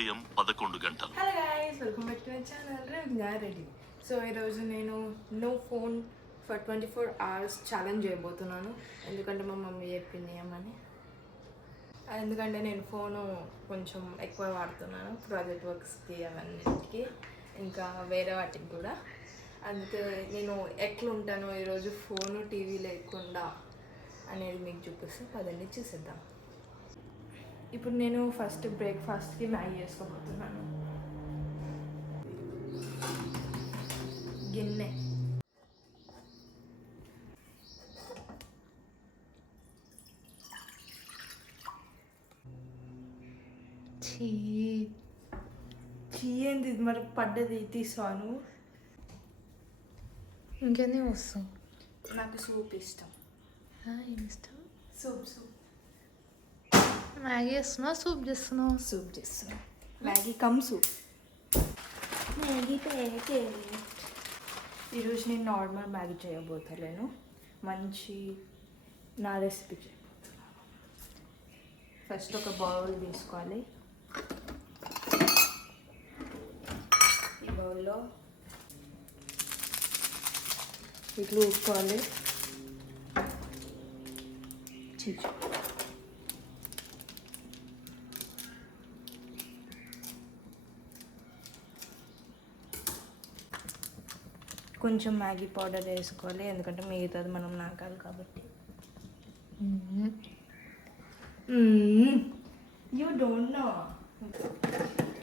ఉదయం 11 గంటలు. Hello guys, welcome back to my channel Revna Reddy. So ఈరోజు నేను no phone for 24 hours challenge చేయబోతున్నాను. ఎందుకంటే మా మమ్మీ చెప్పింది ఏమని. ఎందుకంటే నేను ఫోను కొంచెం ఎక్కువ వాడుతున్నాను ప్రాజెక్ట్ వర్క్స్కి అవన్నిటికి, ఇంకా వేరే వాటికి కూడా. అందుకే నేను ఎట్లుంటానో ఈరోజు ఫోను టీవీ లేకుండా అనేది మీకు చూపిస్తే పదండి చూసేద్దాం. ఇప్పుడు నేను ఫస్ట్ బ్రేక్ఫాస్ట్కి మ్యాగీ చేసుకోబోతున్నాను. గిన్నె, ఏంది మరి పడ్డది తీసాను. ఇంకేంది వస్తాం. నాకు సూప్ ఇష్టం. ఏమి ఇష్టం? సూప్ మ్యాగీ చేస్తున్నావు, సూప్ చేస్తున్నావు? సూప్ చేస్తున్నా. Maggi come soup. Maggi packet. ఈరోజు నేను నార్మల్ మ్యాగీ చేయబోతలేను, మంచి నా రెసిపీ చేయబోతున్నాను. ఫస్ట్ ఒక బౌల్ తీసుకోవాలి. ఈ బౌల్లో ఇట్లా ఊపుకోవాలి. చీచు కొంచెం మ్యాగీ పౌడర్ వేసుకోవాలి, ఎందుకంటే మిగతాది మనం నాకాలి కాబట్టి. You don't know.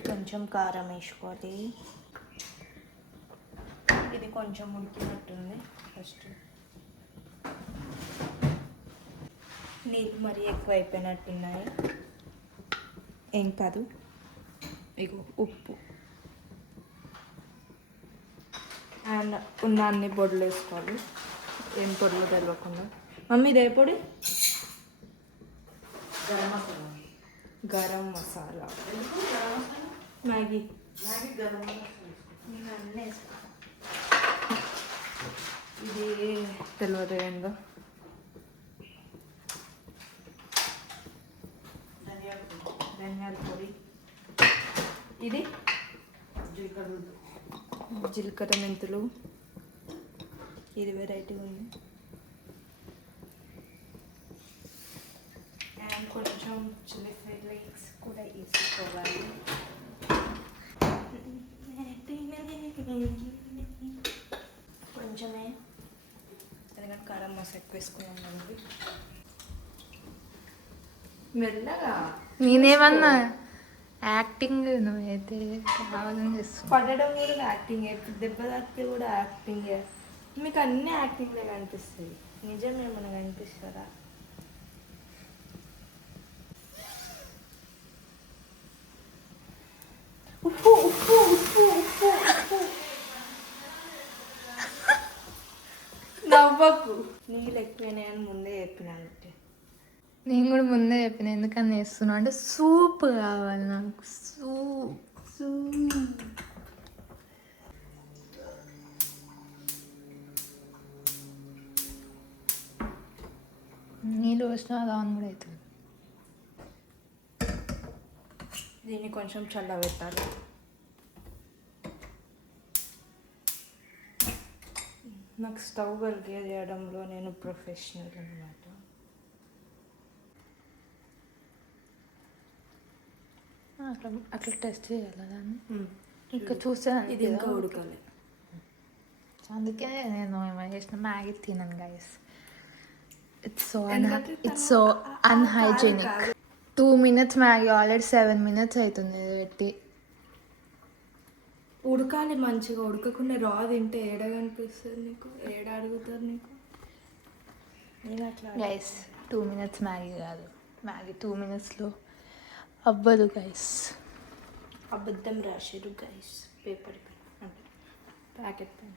కొంచెం కారం వేసుకోవాలి. ఇది కొంచెం ఉడికినట్టుంది. ఫస్ట్ నీళ్ళు మరీ ఎక్కువ అయిపోయినట్టున్నాయి. ఏం కాదు, ఇగో ఉప్పు అండ్ ఉన్న అన్ని పొడులు వేసుకోవాలి. ఏం పొడులు తెలవకుండా. మమ్మీ ఇదే పొడి? గరం మసాలా. మ్యాగీ ఇది తెలియదు ఏందో. ధనియాల పొడి. ఇది జీలకర్ర మెంతులు. ఇది వెరైటీ ఉంది. అండ్ కొంచెం చిల్లీ ఫ్లేక్స్ కూడా వేసుకోవాలి. కొంచెమే, ఎందుకంటే కారం మసాలా ఎక్కువ వేసుకున్నాం. మెల్లగా. నేనేమన్నా యాక్టింగ్, నువ్వైతే కావాలని చేస్తున్నావు. పడడం కూడా యాక్టింగే, దెబ్బ తాకితే కూడా యాక్టింగే. మీకు అన్నీ యాక్టింగ్లే కనిపిస్తాయి, నిజం ఏమన్నా కనిపిస్తారా? ఉప్పు ఉప్పు ఉప్పు ఉప్పు ఉప్పు. నవ్వకు. నీళ్ళు ఎక్కువైనాయని ముందే చెప్పినాను. నేను కూడా ముందే చెప్పిన ఎందుకని వేస్తున్నావు అంటే సూప్ కావాలి నాకు. Soup soup. నీళ్ళు వచ్చినా దాని కూడా అవుతుంది. దీన్ని కొంచెం చల్లబెట్టాలి. నాకు స్టవ్ వెలిగించడంలో నేను ప్రొఫెషనల్ అన్నమాట. అట్లా టెస్ట్ చేయాలి దాన్ని. ఇంకా చూస్తే ఇది ఇంకా ఉడకాలి. అందుకే నేను ఏమైనా చేసిన మ్యాగీ తినను guys. It's so unhygienic. 2 minutes Maggi already 7 minutes అవుతుంది ఇది పెట్టి. ఉడకాలి మంచిగా. ఉడకకుండా రా తింటే ఏడ కనిపిస్తుంది నీకు, ఏడ అడుగుతారు నీకు. నేను అట్లా గైస్ 2 minutes మ్యాగీ కాదు, మ్యాగీ 2 minutesలో అవ్వదు గైస్. అబద్ధం రాశారు గైస్ పేపర్ పైన, అంటే ప్యాకెట్ పైన.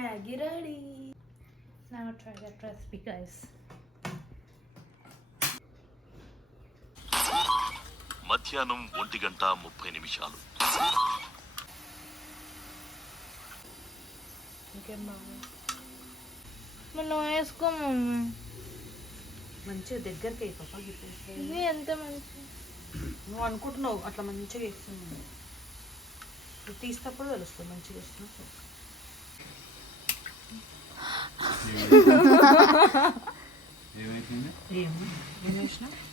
Maggi ready. Now try that recipe, guys. మధ్యాహ్నం 1:30 ఇంకేం బాగా మనం వేసుకో మమ్మీ. మంచిగా దగ్గరికి అయిపోయి ఇది ఎంత మంచి నువ్వు అనుకుంటున్నావు అట్లా మంచిగా వేస్తున్నావు. తీసినప్పుడు తెలుస్తుంది మంచిగా వేస్తున్నావు.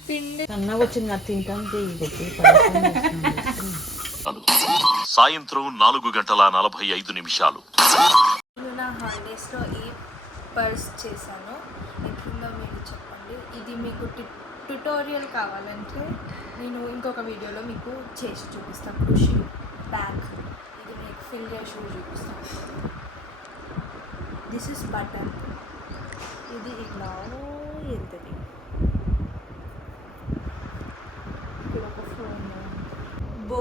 పిండి సన్నగా వచ్చింది అది తింటానికి సాయంత్రం 4:45 నేను నా హాలిడేస్లో ఈ పర్స్ చేశాను. ఎట్లుందో మీరు చెప్పండి. ఇది మీకు ట్యుటోరియల్ కావాలంటే నేను ఇంకొక వీడియోలో మీకు చేసి చూపిస్తాను. ఖుషి బ్యాగ్ ఇది మీకు ఫిల్ చేసి చూపిస్తాను. This is button. ఇది ఇట్లా వెళ్తుంది. ఇక్కడ ఒక ఫోన్ బో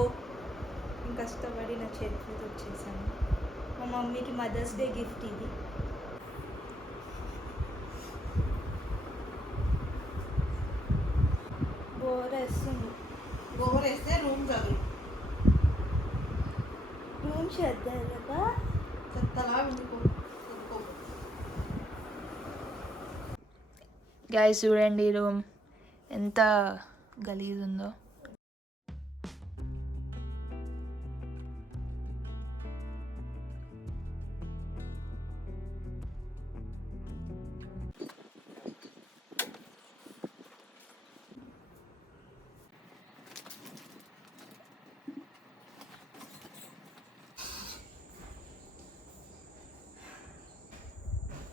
కష్టపడి నా చేతితో వచ్చేసాను. మా మమ్మీకి మదర్స్ డే గిఫ్ట్ ఇది. బోరేస్తుంది. వేస్తే రూమ్ చదువు రూమ్ చేద్దాం. చెత్తలా ఉండిపో. గైస్ చూడండి రూమ్ ఎంత గలీజ్ ఉందో.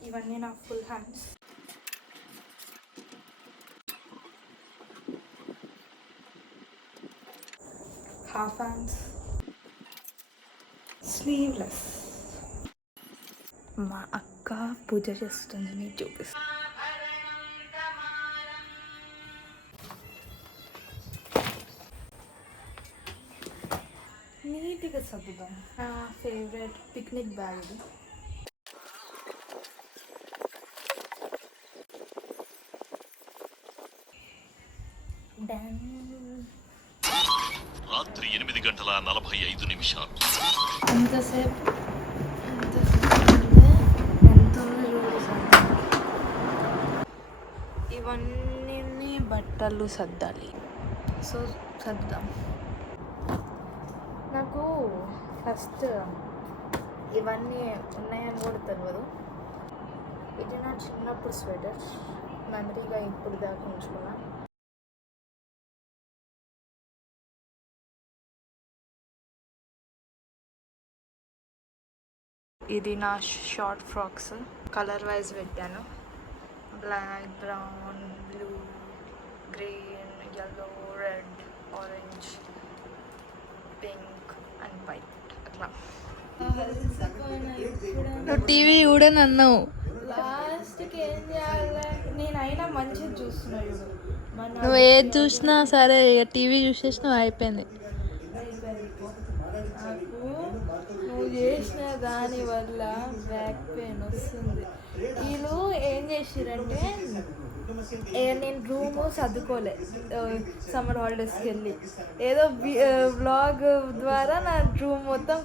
ఇవన్నీ నా full hands. Half hands, sleeveless. మా అక్క పూజ చేస్తుంది, మీకు చూపిస్తాను. నీట్గా సర్దుదాం. నా ఫేవరెట్ పిక్నిక్ బ్యాగ్ ఇది. రాత్రి 8:45 ఎంతసేపు ఇవన్నీ బట్టలు సర్దాలి. సో సర్దాం. నాకు ఫస్ట్ ఇవన్నీ ఉన్నాయని కూడా తెలియదు. ఇది నా చిన్నప్పుడు స్వెటర్, మెమరీగా ఇప్పుడు దాకా ఉంచుకున్నా. ఇది నా షార్ట్ ఫ్రాక్స్ కలర్ వైజ్ పెట్టాను. Black, brown, blue, green, yellow, red, orange, pink and white అట్లా. నువ్వు టీవీ కూడా అన్నావు. లాస్ట్కి ఏం చేయాలి? నేనైనా మంచిగా చూస్తున్నా చూడు. నువ్వు ఏది చూసినా సరే ఇక టీవీ చూసేసినావు, అయిపోయింది. నువ్వు చేసిన దానివల్ల బ్యాక్ పెయిన్ వస్తుంది. వీళ్ళు ఏం చేసిరంటే నేను రూమ్ సర్దుకోలే సమ్మర్ హాలిడేస్కి వెళ్ళి ఏదో వ్లాగ్ ద్వారా నా రూమ్ మొత్తం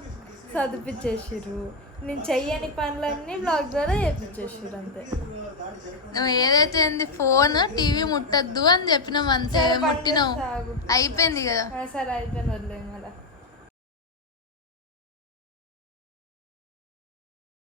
సర్దిపించేసిర్రు. నేను చెయ్యని పనులన్నీ వ్లాగ్ ద్వారా చేపించేసిర్రు అంతే. నువ్వు ఏదైతే ఫోన్ టీవీ ముట్టద్దు అని చెప్పినావు అంతే, ముట్టినావు, అయిపోయింది కదా. సరే అయిపోయింది, వదిలేదు మళ్ళీ.